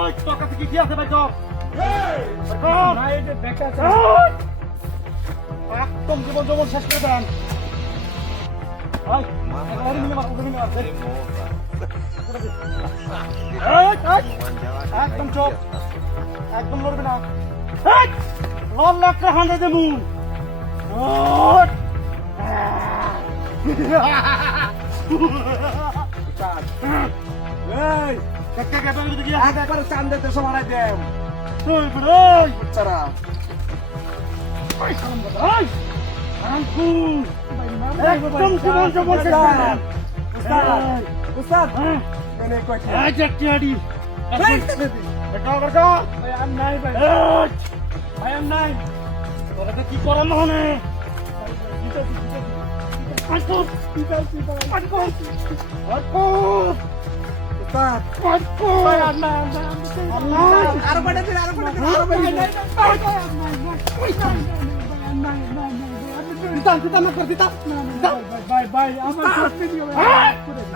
ওই তোর কাছে কি আছে ভাই তো ভাই এই যে ব্যাগটা আছে একদম জীবন জমন শেষ করে দেন ভাই একদম চোখ একদম লড়বে না লড়লে একটা হান্ডে দেবো একবার চান দিতে সমানাই দেব চারা একদম জীবন জমন শেষ করে দেন উস্তাদ এনে কইতে এই যে টিয়াডি এটা করো ভাই আমি নাই ভাই ভাই আমি নাই তোরা কি করার মনে উস্তাদ ভাই আমি নাই আরো বড় দিন আরো বড় দিন আরো বড় দিন ভাই ভাই আমার সত্যি দিও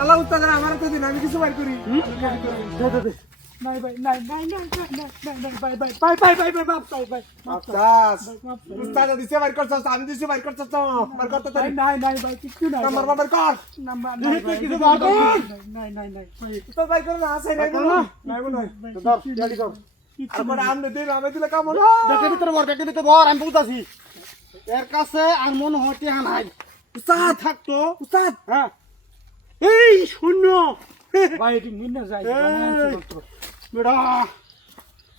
আল্লাহ উস্তাদ আমার তো দিন আমি কিছু বাইর করি নাই ভাই নাই নাই নাই ভাই ভাই ভাই ভাই ভাই ভাই বাপ ভাই ভাই আফসাস উস্তাদ দিছে বাইর করছস আমি দিছি বাইর করছস তো বাইর করতে তো নাই নাই ভাই কিছু নাই নাম্বার বাইর কর নাম্বার নাই কিছু বাইর কর নাই নাই নাই উস্তাদ বাইর করে না আছে নাই না নাই বল ধর রেডি কর আর বড় আমনে দিন আমি দিলে কাম হলো দেখে ভিতরে বর আমি বুঝতাছি এর কাছে আর মন হতে নাই উস্তাদ থাকতো উস্তাদ হ্যাঁ এই শূন্য ভাই এটি নিন যাই বেড়া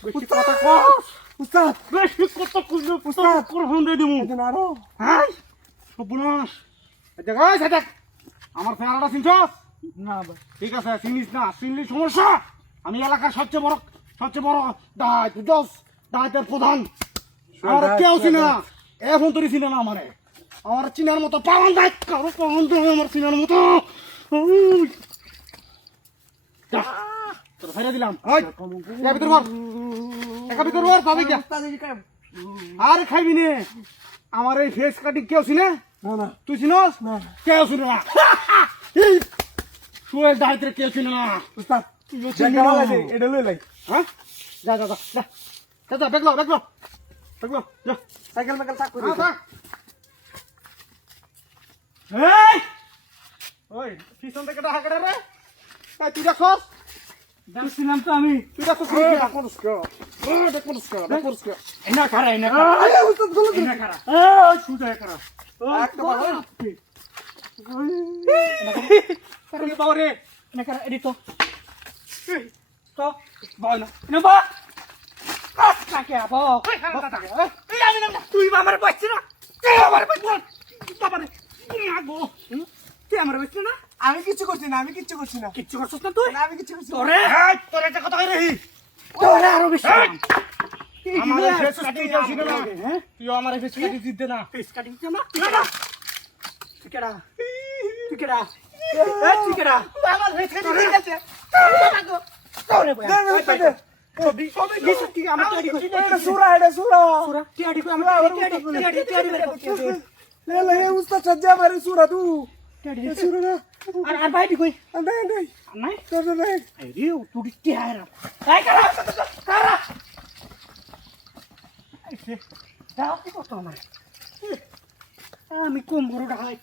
বেশি কথা কর উস্তাদ বেশি কথা কইলে উস্তাদ করফোন দিয়ে দিমু এদিন আরো হ্যাঁ সবনাশ দেখাই সেটা আমার ফেরাটা চিনছস না ভাই ঠিক আছে চিনিস না চিনলি সমস্যা আমি এলাকার সবচেয়ে বড় ডাইট বুঝছস ডাইটের প্রধান আর কেউ চিনে না এখন তোরই চিনে না আমারে আমার চিনার মতো পাওয়ান দায়িত্ব কারো পাওয়ান দেয় আমার চিনার মতো তোর ফেরে দিলাম ভিতর বল একা ভিতর বল পাবি কে আর খাইবি নে আমার এই ফেস কাটিং কেউ চিনে না না তুই চিনস না কেউ চিনে না এই শুয়ের দায়িত্বে কেউ চিনে না উস্তাদ চিনে না। এটা লই লাই হ্যাঁ যা যা যা যা যা যা দেখলো যা সাইকেল মেকাল থাক করে থাক এই ওই পিছন থেকে ডাকা কেটে রে এই তুই দেখছস দেখছিলাম তো আমি তুই দেখছস দেখছস এনা খারা আরে উস্তাদ গুলো এনা খারা এই সুজা করা একটা ভালো তুই বাবারে এনা খারা এডি তো তো বল না এনা বা কাকে আপো এই আমি না তুই আমার পাচ্ছিস না তুই আমার বল বাবারে আগো তুই আমার পাচ্ছিস না আমি কিছু করছি না কিচ্ছু করছস না তুই না আমি কিছু করছি তোরে তোরে একটা কথা কই রে তোরে আরো বেশি আমার ফেস কাটিং কেউ চিনে না হ্যাঁ তুই আমার ফেস কাটিং দিতে না ফেস কাটিং না ঠিকরা ঠিকরা ঠিকরা আমার ফেস কাটিং দিতে তোরে বয় সবই কিছু কি আমার তৈরি করছিস এটা সুরা সুরা টিয়াডি কো আমরা টিয়াডি মেরে লে লে উস্তাদ সজ্জা মারে সুরা তু টিয়াডি সুরা না আর বাইটি কই নাই নাই নাই তোর নাই এই রে তুই কি হায়রা এই কারা এই দাও কি করছ আমার আমি কম বড়টা হাই